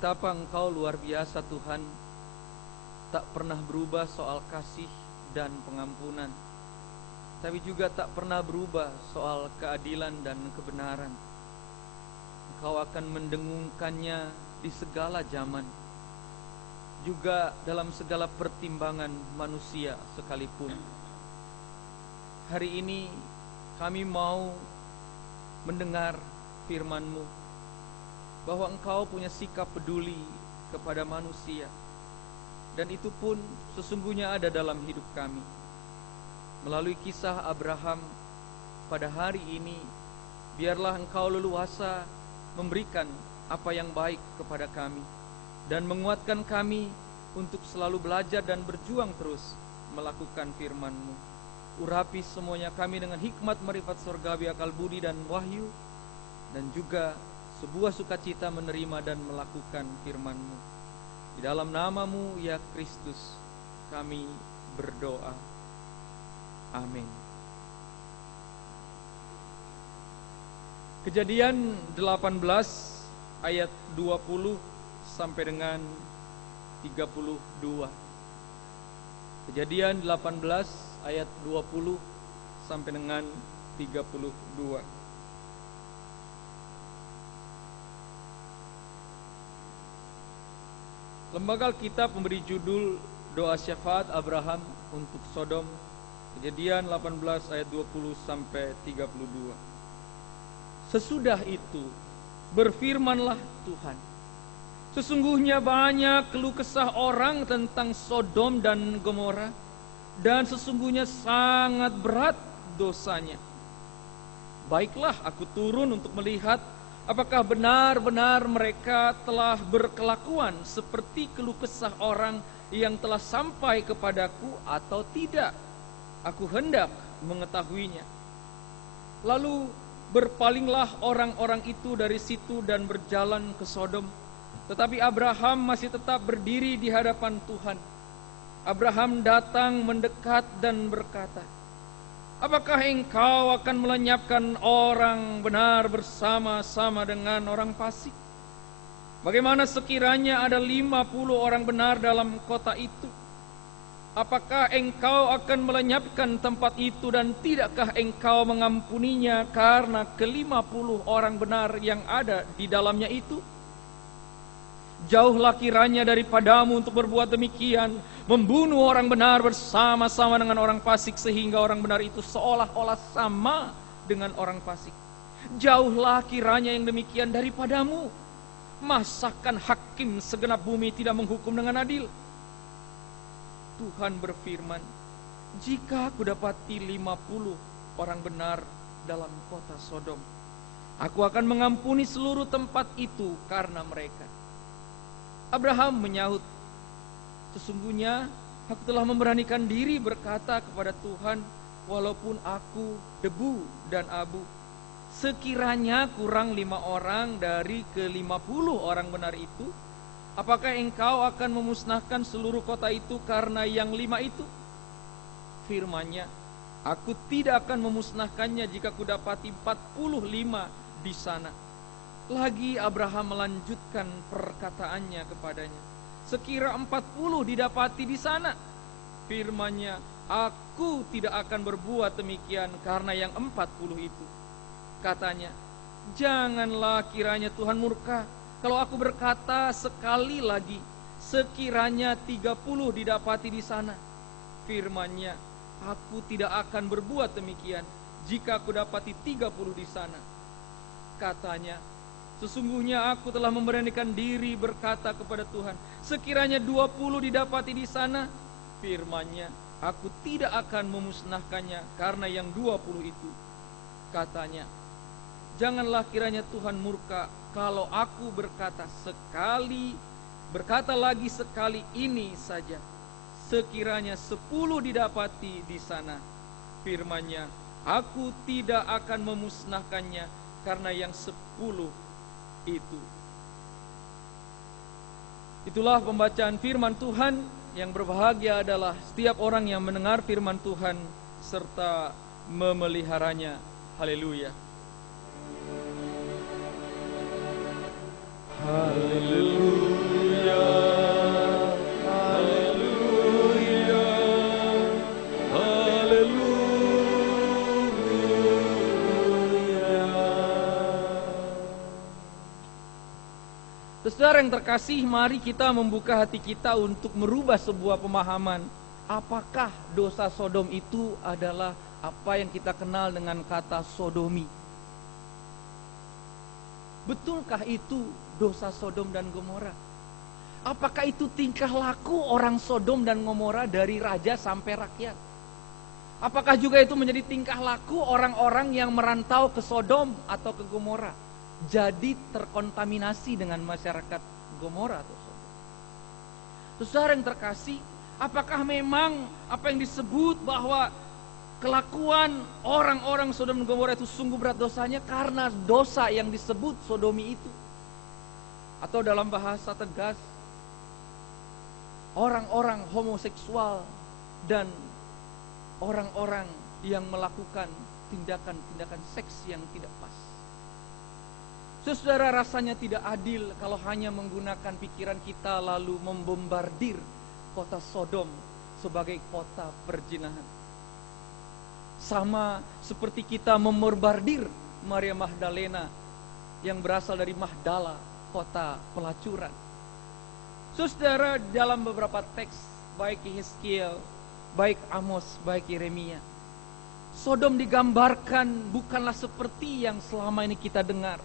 Betapa Engkau luar biasa Tuhan, tak pernah berubah soal kasih dan pengampunan, tapi juga tak pernah berubah soal keadilan dan kebenaran. Engkau akan mendengungkannya di segala zaman, juga dalam segala pertimbangan manusia sekalipun. Hari ini kami mau mendengar firman-Mu, bahwa Engkau punya sikap peduli kepada manusia, dan itu pun sesungguhnya ada dalam hidup kami. Melalui kisah Abraham pada hari ini, biarlah Engkau leluasa memberikan apa yang baik kepada kami, dan menguatkan kami untuk selalu belajar dan berjuang terus melakukan firman-Mu. Urapi semuanya kami dengan hikmat marifat surgawi, akal budi dan wahyu, dan juga sebuah sukacita menerima dan melakukan firman-Mu. Di dalam nama-Mu ya Kristus kami berdoa. Amin. Kejadian 18 ayat 20 sampai dengan 32. Kejadian 18 ayat 20 sampai dengan 32. Lembaga Alkitab memberi judul Doa Syafaat Abraham untuk Sodom. Kejadian 18 ayat 20 sampai 32. Sesudah itu berfirmanlah Tuhan, sesungguhnya banyak keluh kesah orang tentang Sodom dan Gomora, dan sesungguhnya sangat berat dosanya. Baiklah, aku turun untuk melihat apakah benar-benar mereka telah berkelakuan seperti keluh kesah orang yang telah sampai kepadaku atau tidak. Aku hendak mengetahuinya. Lalu berpalinglah orang-orang itu dari situ dan berjalan ke Sodom. Tetapi Abraham masih tetap berdiri di hadapan Tuhan. Abraham datang mendekat dan berkata, apakah engkau akan melenyapkan orang benar bersama-sama dengan orang fasik? Bagaimana sekiranya ada 50 orang benar dalam kota itu? Apakah engkau akan melenyapkan tempat itu, dan tidakkah engkau mengampuninya karena ke-50 orang benar yang ada di dalamnya itu? Jauhlah kiranya daripadamu untuk berbuat demikian, membunuh orang benar bersama-sama dengan orang fasik, sehingga orang benar itu seolah-olah sama dengan orang fasik. Jauhlah kiranya yang demikian daripadamu. Masakan hakim segenap bumi tidak menghukum dengan adil? Tuhan berfirman, jika aku dapati 50 orang benar dalam kota Sodom, aku akan mengampuni seluruh tempat itu karena mereka. Abraham menyahut, sesungguhnya aku telah memberanikan diri berkata kepada Tuhan, walaupun aku debu dan abu, sekiranya kurang 5 orang dari ke-50 orang benar itu, apakah engkau akan memusnahkan seluruh kota itu karena yang 5 itu? Firman-Nya, aku tidak akan memusnahkannya jika kudapati 45 di sana. Lagi Abraham melanjutkan perkataannya kepadanya, sekira 40 didapati di sana. Firman-Nya, aku tidak akan berbuat demikian karena yang 40 itu. Katanya, janganlah kiranya Tuhan murka kalau aku berkata sekali lagi, sekiranya 30 didapati di sana. Firman-Nya, aku tidak akan berbuat demikian jika aku dapati 30 di sana. Katanya, sesungguhnya aku telah memberanikan diri berkata kepada Tuhan, sekiranya 20 didapati di sana. Firman-Nya, aku tidak akan memusnahkannya karena yang 20 itu. Katanya, janganlah kiranya Tuhan murka kalau aku berkata lagi sekali ini saja, sekiranya 10 didapati di sana. Firman-Nya, aku tidak akan memusnahkannya karena yang 10 itu. Itulah pembacaan firman Tuhan. Yang berbahagia adalah setiap orang yang mendengar firman Tuhan serta memeliharanya. Haleluya. Haleluya. Saudara yang terkasih, mari kita membuka hati kita untuk merubah sebuah pemahaman. Apakah dosa Sodom itu adalah apa yang kita kenal dengan kata sodomi? Betulkah itu dosa Sodom dan Gomora? Apakah itu tingkah laku orang Sodom dan Gomora dari raja sampai rakyat? Apakah juga itu menjadi tingkah laku orang-orang yang merantau ke Sodom atau ke Gomora, jadi terkontaminasi dengan masyarakat Gomora atau Sodom? Saudara yang terkasih, apakah memang apa yang disebut bahwa kelakuan orang-orang Sodom dan Gomora itu sungguh berat dosanya karena dosa yang disebut sodomi itu? Atau dalam bahasa tegas, orang-orang homoseksual dan orang-orang yang melakukan tindakan-tindakan seks yang tidak pas. Saudara, rasanya tidak adil kalau hanya menggunakan pikiran kita lalu membombardir kota Sodom sebagai kota perzinahan. Sama seperti kita membombardir Maria Magdalena yang berasal dari Magdala, kota pelacuran. Saudara, dalam beberapa teks, baik Yeskiel, baik Amos, baik Yeremia, Sodom digambarkan bukanlah seperti yang selama ini kita dengar.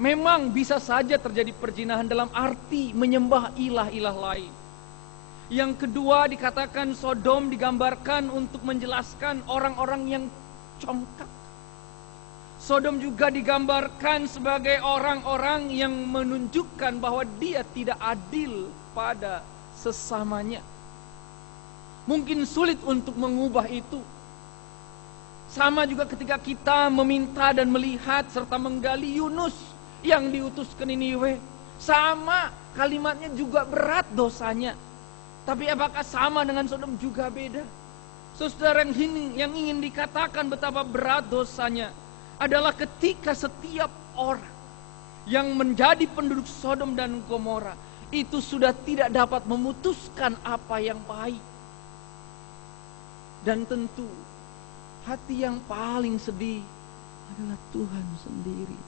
Memang bisa saja terjadi perzinahan dalam arti menyembah ilah-ilah lain. Yang kedua, dikatakan Sodom digambarkan untuk menjelaskan orang-orang yang congkak. Sodom juga digambarkan sebagai orang-orang yang menunjukkan bahwa dia tidak adil pada sesamanya. Mungkin sulit untuk mengubah itu. Sama juga ketika kita meminta dan melihat serta menggali Yunus yang diutus ke Niniwe. Sama, kalimatnya juga berat dosanya. Tapi apakah sama dengan Sodom? Juga beda. Saudara, yang ingin dikatakan betapa berat dosanya adalah ketika setiap orang yang menjadi penduduk Sodom dan Gomora itu sudah tidak dapat memutuskan apa yang baik. Dan tentu hati yang paling sedih adalah Tuhan sendiri.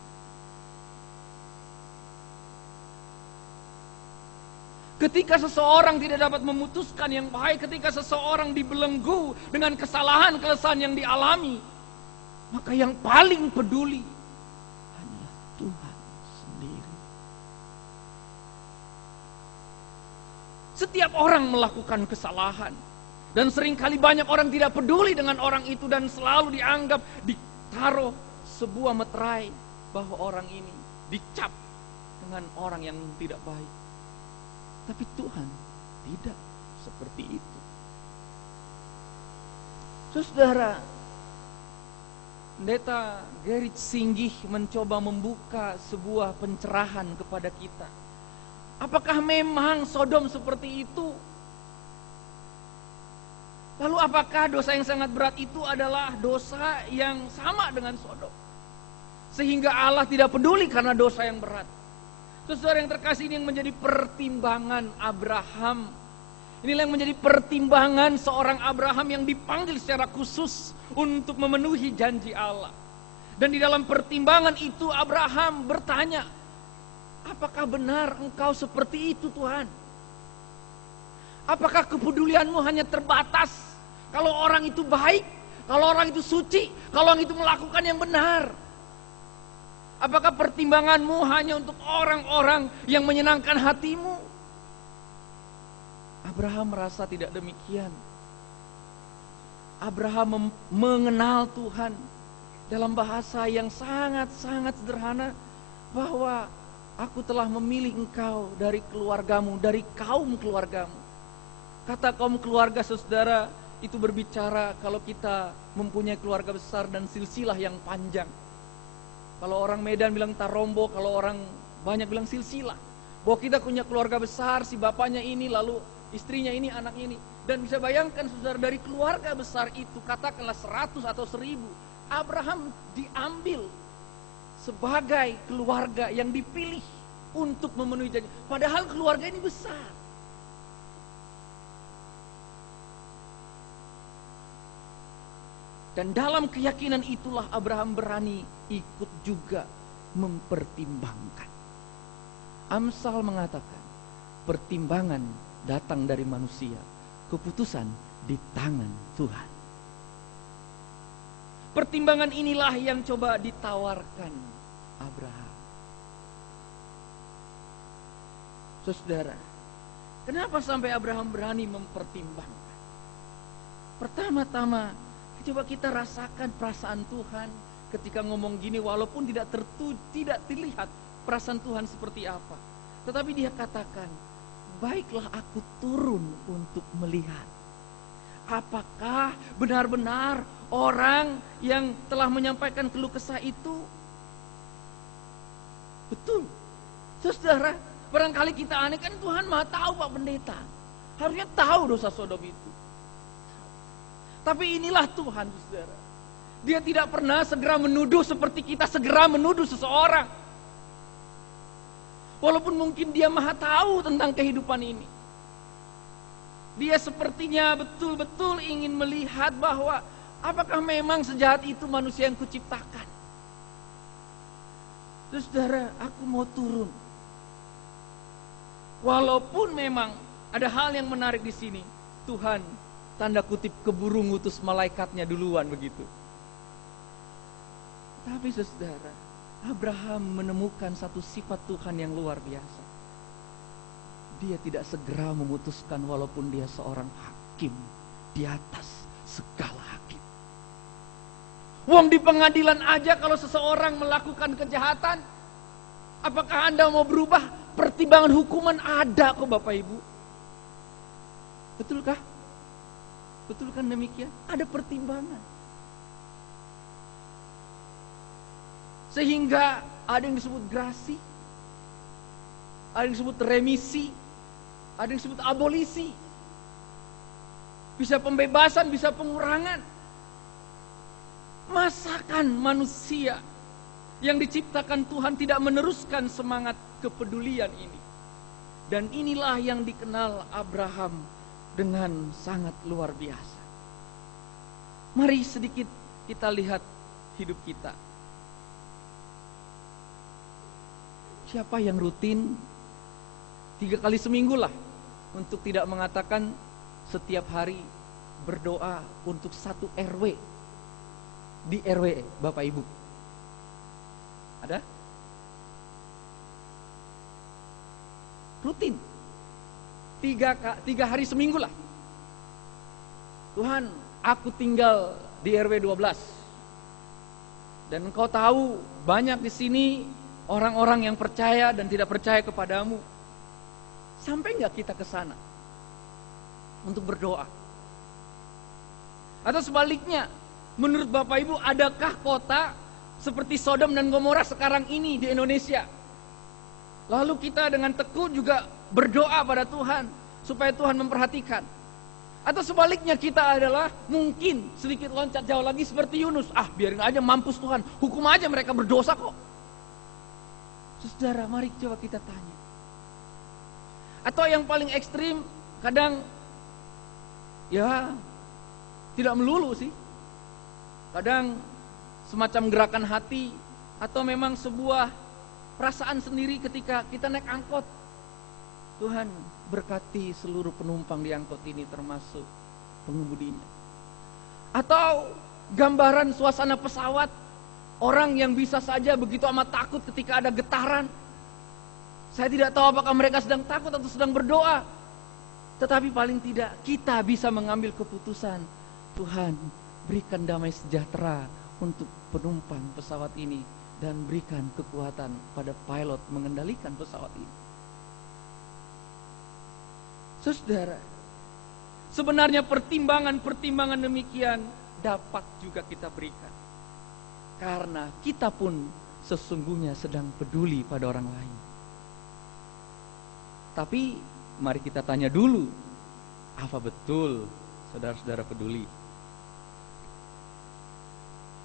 Ketika seseorang tidak dapat memutuskan yang baik, ketika seseorang dibelenggu dengan kesalahan-kesalahan yang dialami, maka yang paling peduli hanyalah Tuhan sendiri. Setiap orang melakukan kesalahan. Dan seringkali banyak orang tidak peduli dengan orang itu dan selalu dianggap, ditaruh sebuah meterai bahwa orang ini dicap dengan orang yang tidak baik. Tapi Tuhan tidak seperti itu. Saudara, Pendeta Gerrit Singgih mencoba membuka sebuah pencerahan kepada kita. Apakah memang Sodom seperti itu? Lalu apakah dosa yang sangat berat itu adalah dosa yang sama dengan Sodom? Sehingga Allah tidak peduli karena dosa yang berat. Saudara yang terkasih, ini yang menjadi pertimbangan Abraham. Inilah yang menjadi pertimbangan seorang Abraham yang dipanggil secara khusus untuk memenuhi janji Allah. Dan di dalam pertimbangan itu Abraham bertanya, apakah benar engkau seperti itu Tuhan? Apakah kepedulianmu hanya terbatas kalau orang itu baik, kalau orang itu suci, kalau orang itu melakukan yang benar? Apakah pertimbanganmu hanya untuk orang-orang yang menyenangkan hatimu? Abraham merasa tidak demikian. Abraham mengenal Tuhan dalam bahasa yang sangat-sangat sederhana, bahwa aku telah memilih engkau dari keluargamu, dari kaum keluargamu. Kata kaum keluarga, saudara, itu berbicara kalau kita mempunyai keluarga besar dan silsilah yang panjang. Kalau orang Medan bilang tarombo, kalau orang banyak bilang silsilah. Bahwa kita punya keluarga besar, si bapaknya ini, lalu istrinya ini, anaknya ini. Dan bisa bayangkan saudara, dari keluarga besar itu, katakanlah 100 atau 1000, Abraham diambil sebagai keluarga yang dipilih untuk memenuhi janji. Padahal keluarga ini besar. Dan dalam keyakinan itulah Abraham berani ikut juga mempertimbangkan. Amsal mengatakan, pertimbangan datang dari manusia, keputusan di tangan Tuhan. Pertimbangan inilah yang coba ditawarkan Abraham. Saudara, kenapa sampai Abraham berani mempertimbangkan? Pertama-tama, coba kita rasakan perasaan Tuhan ketika ngomong gini, walaupun tidak terlihat perasaan Tuhan seperti apa. Tetapi dia katakan, baiklah aku turun untuk melihat. Apakah benar-benar orang yang telah menyampaikan keluh kesah itu betul? Saudara, barangkali kita aneh, kan Tuhan Maha tahu Pak Pendeta. Harusnya tahu dosa Sodom itu. Tapi inilah Tuhan, saudara. Dia tidak pernah segera menuduh seperti kita segera menuduh seseorang. Walaupun mungkin dia Maha tahu tentang kehidupan ini. Dia sepertinya betul-betul ingin melihat bahwa apakah memang sejahat itu manusia yang kuciptakan. Saudara, aku mau turun. Walaupun memang ada hal yang menarik di sini. Tuhan, tanda kutip, keburu ngutus malaikatnya duluan begitu. Tapi saudara, Abraham menemukan satu sifat Tuhan yang luar biasa. Dia tidak segera memutuskan walaupun dia seorang hakim di atas segala hakim. Wong di pengadilan aja kalau seseorang melakukan kejahatan, apakah Anda mau berubah? Pertimbangan hukuman ada kok Bapak Ibu. Betulkah? Betul kan demikian? Ada pertimbangan. Sehingga ada yang disebut grasi, ada yang disebut remisi, ada yang disebut abolisi. Bisa pembebasan, bisa pengurangan. Masakan manusia yang diciptakan Tuhan tidak meneruskan semangat kepedulian ini. Dan inilah yang dikenal Abraham dengan sangat luar biasa. Mari sedikit kita lihat hidup kita. Siapa yang rutin 3 kali seminggu lah, untuk tidak mengatakan setiap hari berdoa untuk satu RW di RW Bapak Ibu? Ada? Rutin 3 hari seminggu lah. Tuhan, aku tinggal di RW 12. Dan engkau tahu banyak di sini orang-orang yang percaya dan tidak percaya kepadamu. Sampai enggak kita ke sana untuk berdoa? Atau sebaliknya, menurut Bapak Ibu, adakah kota seperti Sodom dan Gomora sekarang ini di Indonesia? Lalu kita dengan tekun juga berdoa pada Tuhan supaya Tuhan memperhatikan. Atau sebaliknya, kita adalah mungkin sedikit loncat jauh lagi seperti Yunus. Biarin aja, mampus Tuhan, hukum aja mereka berdosa kok. Saudara, mari coba kita tanya. Atau yang paling ekstrim, kadang ya tidak melulu sih. Kadang semacam gerakan hati, atau memang sebuah perasaan sendiri ketika kita naik angkot. Tuhan, berkati seluruh penumpang di angkot ini termasuk pengemudinya. Atau gambaran suasana pesawat, orang yang bisa saja begitu amat takut ketika ada getaran. Saya tidak tahu apakah mereka sedang takut atau sedang berdoa. Tetapi paling tidak kita bisa mengambil keputusan, Tuhan, berikan damai sejahtera untuk penumpang pesawat ini, dan berikan kekuatan pada pilot mengendalikan pesawat ini. Saudara, sebenarnya pertimbangan demikian dapat juga kita berikan. Karena kita pun sesungguhnya sedang peduli pada orang lain. Tapi mari kita tanya dulu, apa betul saudara-saudara peduli?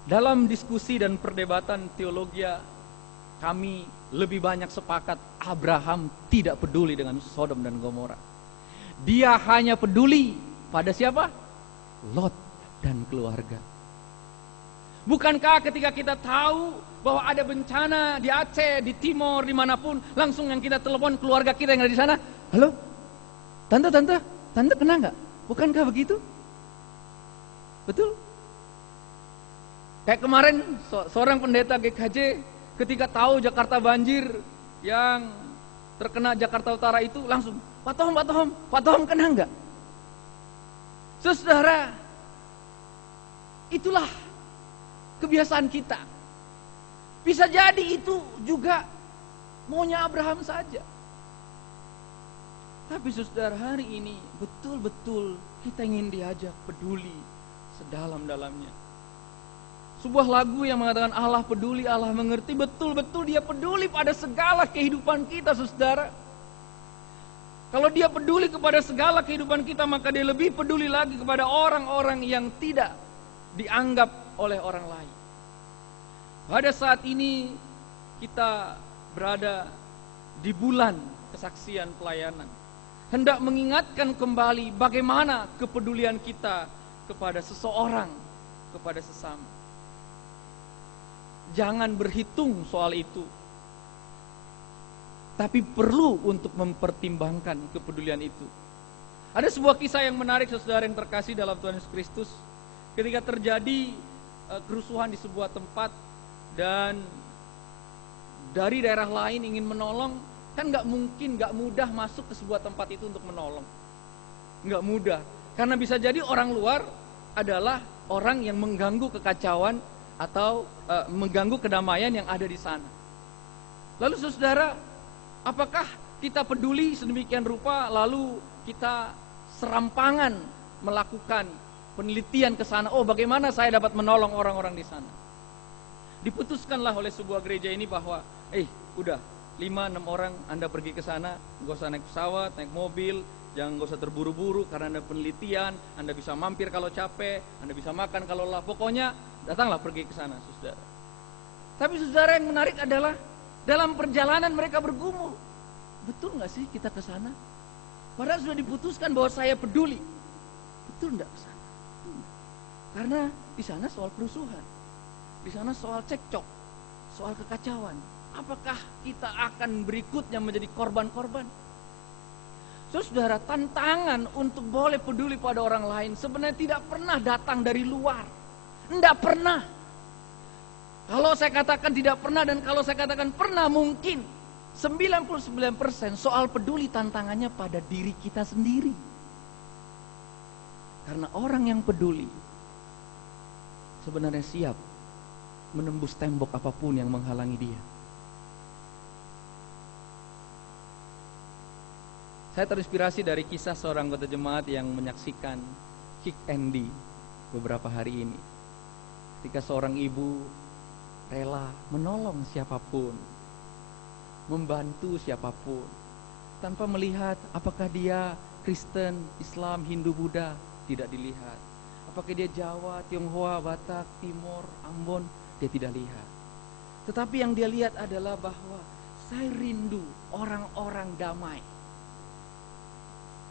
Dalam diskusi dan perdebatan teologi, kami lebih banyak sepakat Abraham tidak peduli dengan Sodom dan Gomora. Dia hanya peduli pada siapa? Lot dan keluarga. Bukankah ketika kita tahu bahwa ada bencana di Aceh, di Timor, dimanapun, langsung yang kita telepon keluarga kita yang ada di sana, halo, tante kena nggak? Bukankah begitu? Betul? Kayak kemarin seorang pendeta GKJ ketika tahu Jakarta banjir, yang terkena Jakarta Utara itu langsung, Pak Tohom kena nggak? Saudara, itulah kebiasaan kita. Bisa jadi itu juga maunya Abraham saja. Tapi saudara, hari ini betul-betul kita ingin diajak peduli sedalam-dalamnya. Sebuah lagu yang mengatakan Allah peduli, Allah mengerti. Betul-betul Dia peduli pada segala kehidupan kita, saudara. Kalau Dia peduli kepada segala kehidupan kita, maka Dia lebih peduli lagi kepada orang-orang yang tidak dianggap oleh orang lain. Pada saat ini kita berada di bulan kesaksian pelayanan, hendak mengingatkan kembali bagaimana kepedulian kita kepada seseorang, kepada sesama. Jangan berhitung soal itu, tapi perlu untuk mempertimbangkan kepedulian itu. Ada sebuah kisah yang menarik, saudara yang terkasih dalam Tuhan Yesus Kristus. Ketika terjadi kerusuhan di sebuah tempat dan dari daerah lain ingin menolong, kan gak mudah masuk ke sebuah tempat itu untuk menolong. Gak mudah, karena bisa jadi orang luar adalah orang yang mengganggu kekacauan atau mengganggu kedamaian yang ada di sana. Lalu saudara, apakah kita peduli sedemikian rupa lalu kita serampangan melakukan penelitian ke sana? Oh, bagaimana saya dapat menolong orang-orang di sana? Diputuskanlah oleh sebuah gereja ini bahwa udah 5-6 orang Anda pergi ke sana, gak usah naik pesawat, naik mobil, jangan gak usah terburu-buru karena ada penelitian. Anda bisa mampir kalau capek, Anda bisa makan kalau lelah. Pokoknya datanglah pergi ke sana, saudara. Tapi saudara, yang menarik adalah dalam perjalanan mereka bergumul. Betul gak sih kita ke sana? Padahal sudah diputuskan bahwa saya peduli. Betul enggak ke sana? Betul enggak? Karena di sana soal kerusuhan, di sana soal cekcok, soal kekacauan. Apakah kita akan berikutnya menjadi korban-korban? Saudara, tantangan untuk boleh peduli pada orang lain sebenarnya tidak pernah datang dari luar. Tidak pernah. Kalau saya katakan tidak pernah dan kalau saya katakan pernah, mungkin 99% soal peduli tantangannya pada diri kita sendiri. Karena orang yang peduli sebenarnya siap menembus tembok apapun yang menghalangi dia. Saya terinspirasi dari kisah seorang anggota jemaat yang menyaksikan Kick Andy beberapa hari ini. Ketika seorang ibu rela menolong siapapun, membantu siapapun, tanpa melihat apakah dia Kristen, Islam, Hindu, Buddha, tidak dilihat. Apakah dia Jawa, Tionghoa, Batak, Timor, Ambon, dia tidak lihat. Tetapi yang dia lihat adalah bahwa saya rindu orang-orang damai.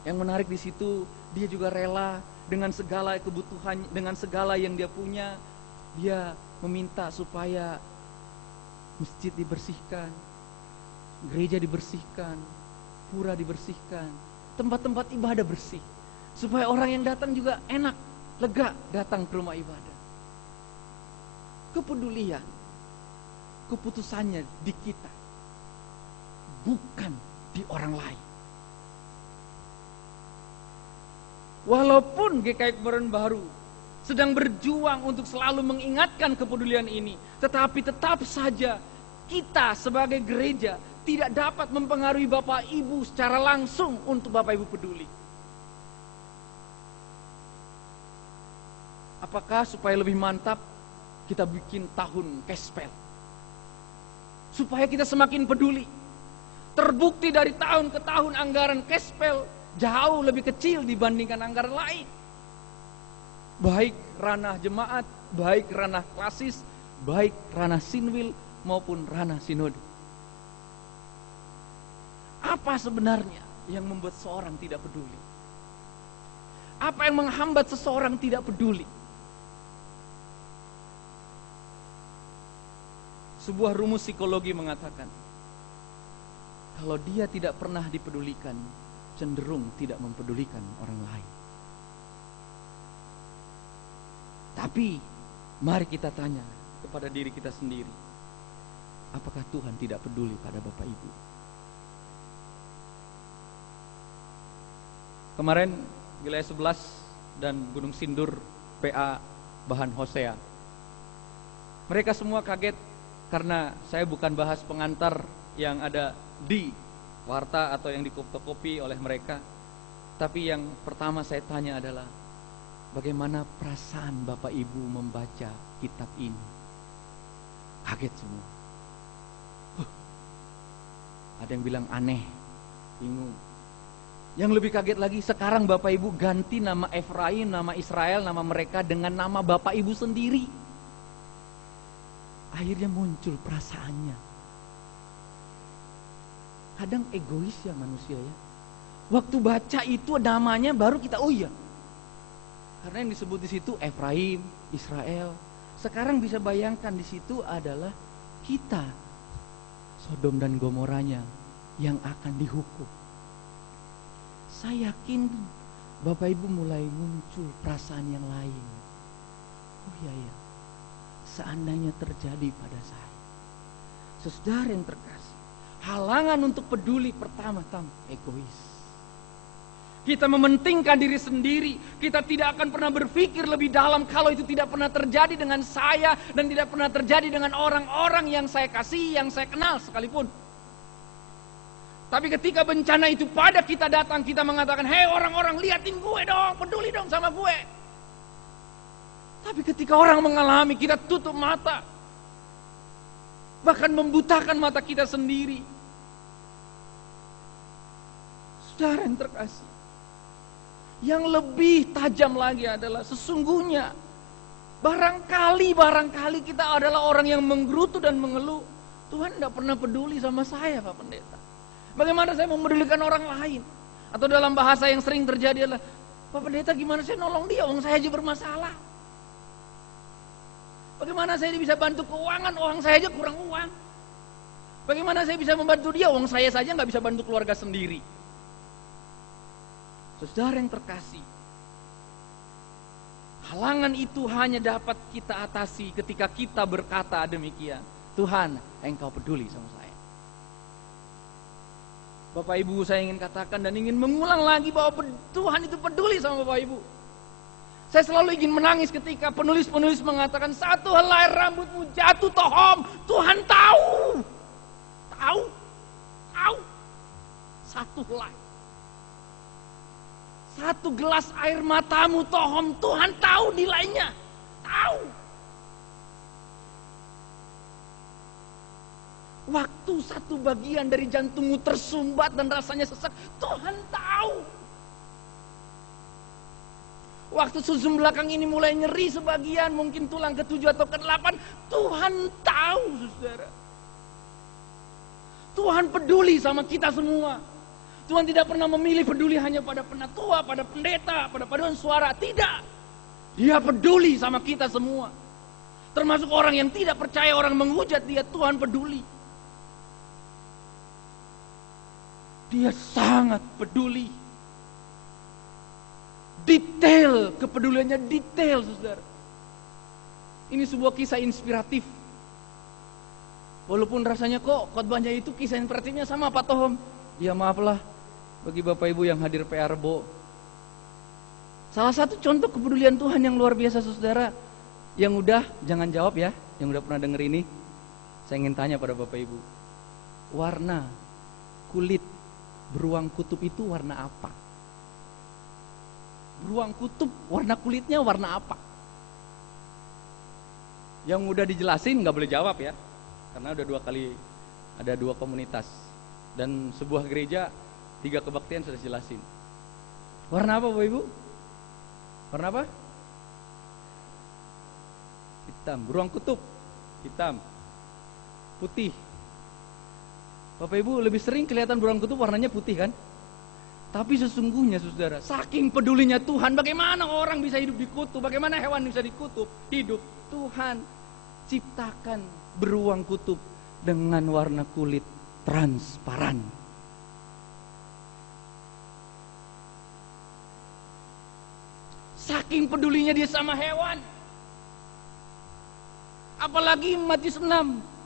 Yang menarik di situ, dia juga rela dengan segala kebutuhan, dengan segala yang dia punya, dia meminta supaya masjid dibersihkan, gereja dibersihkan, pura dibersihkan, tempat-tempat ibadah bersih, supaya orang yang datang juga enak, lega datang ke rumah ibadah. Kepedulian, keputusannya di kita, bukan di orang lain. Walaupun GKI Kebaruan Baru sedang berjuang untuk selalu mengingatkan kepedulian ini, tetapi tetap saja kita sebagai gereja tidak dapat mempengaruhi Bapak Ibu secara langsung untuk Bapak Ibu peduli. Apakah supaya lebih mantap kita bikin tahun Kespel? Supaya kita semakin peduli. Terbukti dari tahun ke tahun anggaran Kespel jauh lebih kecil dibandingkan anggaran lain. Baik ranah jemaat, baik ranah klasis, baik ranah sinwil maupun ranah sinode. Apa sebenarnya yang membuat seorang tidak peduli? Apa yang menghambat seseorang tidak peduli? Sebuah rumus psikologi mengatakan, kalau dia tidak pernah dipedulikan, cenderung tidak mempedulikan orang lain. Tapi mari kita tanya kepada diri kita sendiri, apakah Tuhan tidak peduli pada Bapak Ibu? Kemarin wilayah 11 dan Gunung Sindur PA Bahan Hosea, mereka semua kaget karena saya bukan bahas pengantar yang ada di warta atau yang dikopi oleh mereka. Tapi yang pertama saya tanya adalah, bagaimana perasaan Bapak Ibu membaca kitab ini? Kaget semua. Ada yang bilang aneh, bingung. Yang lebih kaget lagi, sekarang Bapak Ibu ganti nama Efraim, nama Israel, nama mereka dengan nama Bapak Ibu sendiri. Akhirnya muncul perasaannya. Kadang egois ya manusia ya. Waktu baca itu namanya baru kita, oh iya. Karena yang disebut di situ Efraim, Israel. Sekarang bisa bayangkan di situ adalah kita, Sodom dan Gomoranya, yang akan dihukum. Saya yakin Bapak Ibu mulai muncul perasaan yang lain. Oh iya ya, seandainya terjadi pada saya. Saudara yang terkasih, halangan untuk peduli pertama-tama egois. Kita mementingkan diri sendiri. Kita tidak akan pernah berpikir lebih dalam kalau itu tidak pernah terjadi dengan saya dan tidak pernah terjadi dengan orang-orang yang saya kasih, yang saya kenal sekalipun. Tapi ketika bencana itu pada kita datang, kita mengatakan, hei orang-orang liatin gue dong, peduli dong sama gue. Tapi ketika orang mengalami, kita tutup mata. Bahkan membutakan mata kita sendiri. Saudara yang terkasih, yang lebih tajam lagi adalah sesungguhnya barangkali kita adalah orang yang menggerutu dan mengeluh. Tuhan tidak pernah peduli sama saya, Pak Pendeta. Bagaimana saya memedulikan orang lain? Atau dalam bahasa yang sering terjadi adalah, Pak Pendeta gimana saya nolong dia, orang saya aja bermasalah. Bagaimana saya bisa bantu keuangan, orang saya aja kurang uang. Bagaimana saya bisa membantu dia, orang saya saja nggak bisa bantu keluarga sendiri. Saudara yang terkasih, halangan itu hanya dapat kita atasi ketika kita berkata demikian, Tuhan, Engkau peduli sama saya. Bapak Ibu, saya ingin katakan dan ingin mengulang lagi bahwa Tuhan itu peduli sama Bapak Ibu. Saya selalu ingin menangis ketika penulis-penulis mengatakan, satu helai rambutmu jatuh tohom, Tuhan tahu. Tahu. Satu helai. Satu gelas air matamu tohom, Tuhan tahu nilainya. Tahu. Waktu satu bagian dari jantungmu tersumbat dan rasanya sesak, Tuhan tahu. Waktu sumsum belakang ini mulai nyeri sebagian, mungkin tulang ke-7 atau ke-8, Tuhan tahu, saudara. Tuhan peduli sama kita semua. Tuhan tidak pernah memilih peduli hanya pada penatua, pada pendeta, pada paduan suara. Tidak. Dia peduli sama kita semua. Termasuk orang yang tidak percaya, orang menghujat dia, Tuhan peduli. Dia sangat peduli. Detail, kepeduliannya detail, saudara. Ini sebuah kisah inspiratif. Walaupun rasanya kok khotbahnya itu kisah inspiratifnya sama Pak Tohom. Ya maaflah bagi Bapak Ibu yang hadir PR Rebo. Salah satu contoh kepedulian Tuhan yang luar biasa, saudara. Yang udah, jangan jawab ya, yang udah pernah denger ini. Saya ingin tanya pada Bapak Ibu, warna kulit beruang kutub itu warna apa? Beruang kutub warna kulitnya warna apa? Yang udah dijelasin nggak boleh jawab ya, karena udah 2 kali ada 2 komunitas dan sebuah gereja 3 kebaktian sudah jelasin. Warna apa Bapak Ibu? Warna apa? Hitam. Beruang kutub hitam, putih. Bapak Ibu lebih sering kelihatan beruang kutub warnanya putih kan? Tapi sesungguhnya saudara, saking pedulinya Tuhan, bagaimana orang bisa hidup di kutub, bagaimana hewan bisa di kutub hidup. Tuhan ciptakan beruang kutub dengan warna kulit transparan. Saking pedulinya dia sama hewan. Apalagi Matius 6,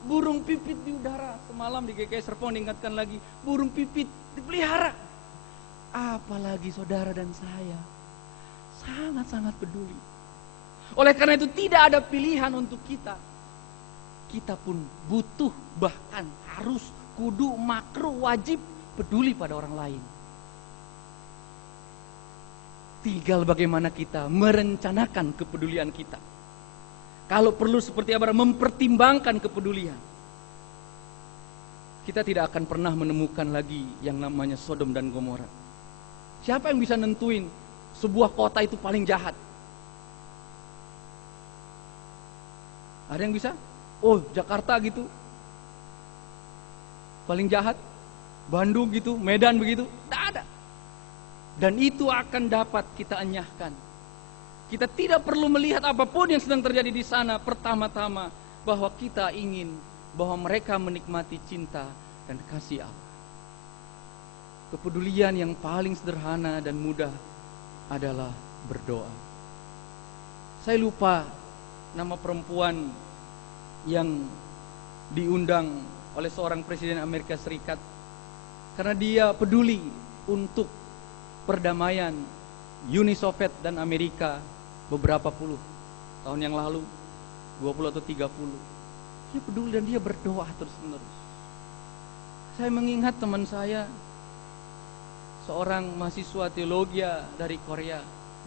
burung pipit di udara. Semalam di GKI Serpong diingatkan lagi, burung pipit dipelihara. Apalagi saudara dan saya sangat-sangat peduli. Oleh karena itu tidak ada pilihan untuk kita. Kita pun butuh, bahkan harus, kudu, makruh, wajib peduli pada orang lain. Tinggal bagaimana kita merencanakan kepedulian kita. Kalau perlu seperti Abraham mempertimbangkan kepedulian. Kita tidak akan pernah menemukan lagi yang namanya Sodom dan Gomora. Siapa yang bisa nentuin sebuah kota itu paling jahat? Ada yang bisa? Oh, Jakarta gitu paling jahat, Bandung gitu, Medan begitu, tidak ada. Dan itu akan dapat kita enyahkan. Kita tidak perlu melihat apapun yang sedang terjadi di sana. Pertama-tama bahwa kita ingin bahwa mereka menikmati cinta dan kasih Allah. Kepedulian yang paling sederhana dan mudah adalah berdoa. Saya lupa nama perempuan yang diundang oleh seorang presiden Amerika Serikat karena dia peduli untuk perdamaian Uni Soviet dan Amerika beberapa puluh tahun yang lalu, 20 atau 30. Dia peduli dan dia berdoa terus-menerus. Saya mengingat teman saya, seorang mahasiswa teologi dari Korea,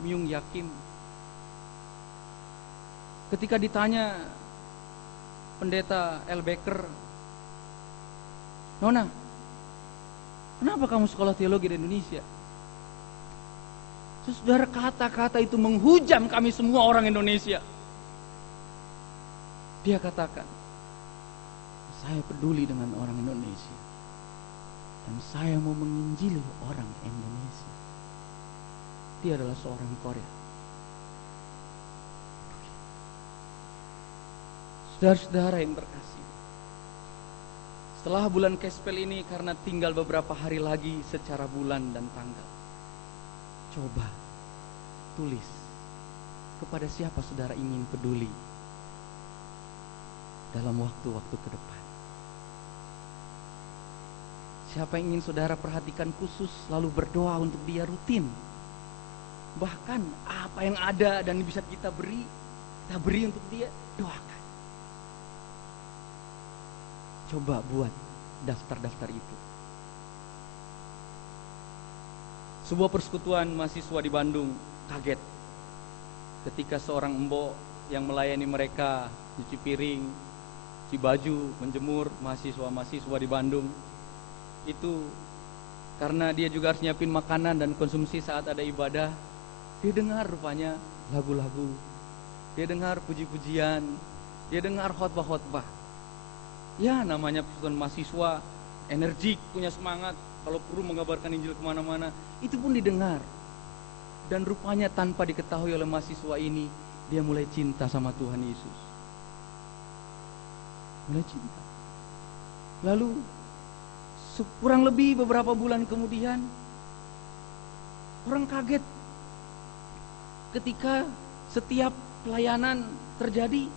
Myung Yakim. Ketika ditanya Pendeta L. Baker, Nona, kenapa kamu sekolah teologi di Indonesia? Saudara, kata-kata itu menghujam kami semua orang Indonesia. Dia katakan, saya peduli dengan orang Indonesia dan saya mau menginjili orang Indonesia. Dia adalah seorang Korea. Saudara-saudara yang terkasih, setelah bulan Kespel ini, karena tinggal beberapa hari lagi secara bulan dan tanggal, coba tulis kepada siapa saudara ingin peduli dalam waktu-waktu ke depan. Siapa yang ingin saudara perhatikan khusus, lalu berdoa untuk dia rutin. Bahkan apa yang ada dan bisa kita beri untuk dia, doakan. Coba buat daftar-daftar itu. Sebuah persekutuan mahasiswa di Bandung kaget ketika seorang embok yang melayani mereka cuci piring, cuci baju, menjemur mahasiswa-mahasiswa di Bandung itu, karena dia juga harus nyiapin makanan dan konsumsi saat ada ibadah. Dia dengar rupanya lagu-lagu, dia dengar puji-pujian, dia dengar khotbah-khotbah. Ya, namanya persekutuan mahasiswa, energik, punya semangat, kalau perlu mengabarkan Injil kemana-mana, itu pun didengar. Dan rupanya tanpa diketahui oleh mahasiswa ini, dia mulai cinta sama Tuhan Yesus. Mulai cinta. Lalu kurang lebih beberapa bulan kemudian, orang kaget ketika setiap pelayanan terjadi,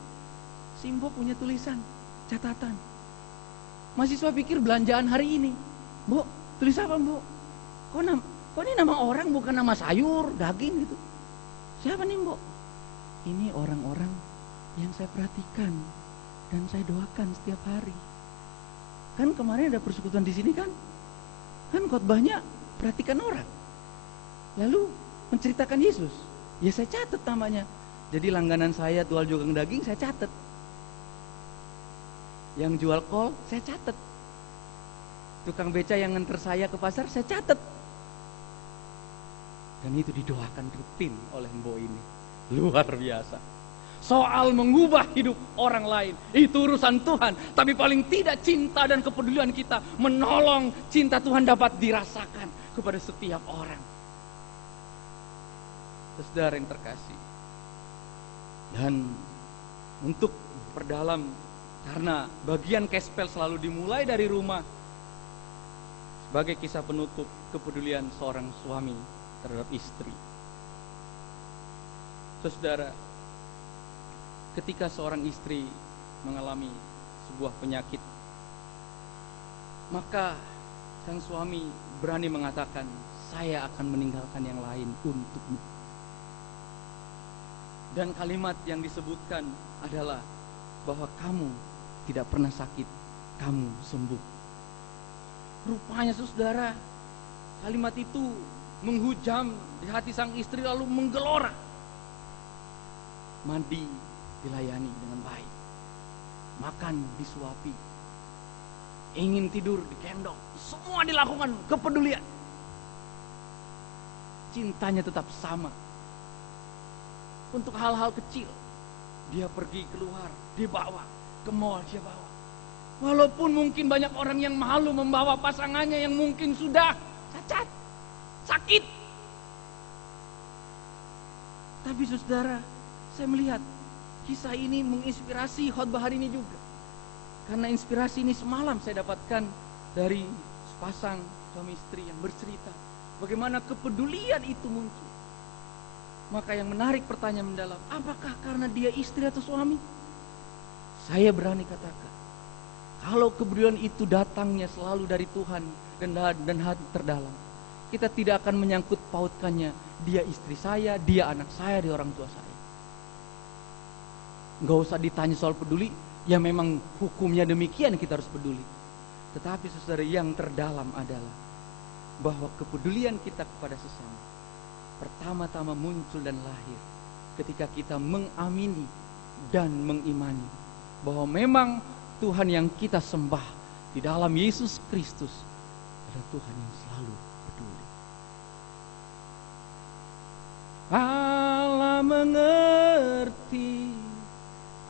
Simbo punya tulisan, catatan. Mahasiswa pikir belanjaan hari ini. Bu, tulis apa, Bu? Kok ini nama orang bukan nama sayur, daging gitu. Siapa nih, Bu? Ini orang-orang yang saya perhatikan dan saya doakan setiap hari. Kan kemarin ada persekutuan di sini kan? Kan khotbahnya perhatikan orang. Lalu menceritakan Yesus. Ya saya catat namanya. Jadi langganan saya jual tukang daging, saya catat. Yang jual kol, saya catat. Tukang beca yang nganter saya ke pasar, saya catat. Dan itu didoakan rutin oleh Mbok ini. Luar biasa. Soal mengubah hidup orang lain, itu urusan Tuhan. Tapi paling tidak cinta dan kepedulian kita menolong cinta Tuhan dapat dirasakan kepada setiap orang. Saudara yang terkasih. Dan untuk perdalam Karena bagian Gospel selalu dimulai dari rumah. Sebagai kisah penutup kepedulian seorang suami terhadap istri. Saudara, ketika seorang istri mengalami sebuah penyakit, maka sang suami berani mengatakan, saya akan meninggalkan yang lain untukmu. Dan kalimat yang disebutkan adalah bahwa kamu tidak pernah sakit, kamu sembuh. Rupanya saudara, kalimat itu menghujam di hati sang istri lalu menggelora. Mandi dilayani dengan baik, makan disuapi, ingin tidur digendong, semua dilakukan kepedulian. Cintanya tetap sama. Untuk hal-hal kecil, dia pergi keluar, dia bawa ke mall, dia bawa. Walaupun mungkin banyak orang yang malu membawa pasangannya yang mungkin sudah cacat, sakit. Tapi saudara, saya melihat kisah ini menginspirasi khotbah hari ini juga. Karena inspirasi ini semalam saya dapatkan dari sepasang suami istri yang bercerita bagaimana kepedulian itu muncul. Maka yang menarik pertanyaan mendalam, apakah karena dia istri atau suami? Saya berani katakan, kalau kepedulian itu datangnya selalu dari Tuhan dan hati terdalam, kita tidak akan menyangkut pautkannya, dia istri saya, dia anak saya, dia orang tua saya. Gak usah ditanya soal peduli, ya memang hukumnya demikian kita harus peduli. Tetapi saudara, yang terdalam adalah bahwa kepedulian kita kepada sesama pertama-tama muncul dan lahir ketika kita mengamini dan mengimani bahwa memang Tuhan yang kita sembah di dalam Yesus Kristus adalah Tuhan yang selalu peduli. Allah mengerti,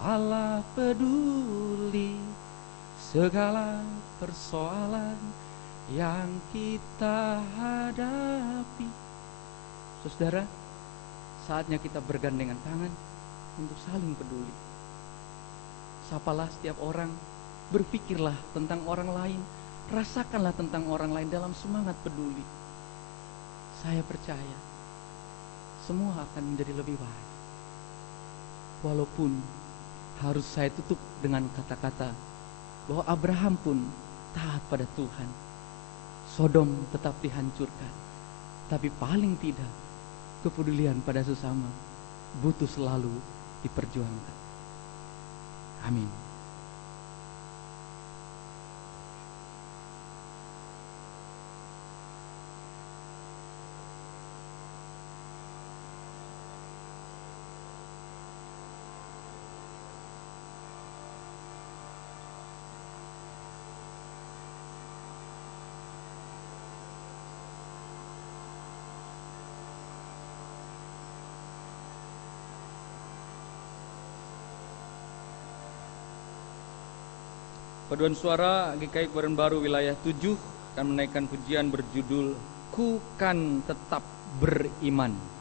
Allah peduli segala persoalan yang kita hadapi. Saudara, saatnya kita bergandengan tangan untuk saling peduli. Sapalah setiap orang, berpikirlah tentang orang lain, rasakanlah tentang orang lain dalam semangat peduli. Saya percaya semua akan menjadi lebih baik. Walaupun harus saya tutup dengan kata-kata bahwa Abraham pun taat pada Tuhan. Sodom tetap dihancurkan, tapi paling tidak kepedulian pada sesama butuh selalu diperjuangkan. Amin. Paduan suara GKI Kebayoran Baru wilayah 7 akan menaikkan pujian berjudul Ku Kan Tetap Beriman.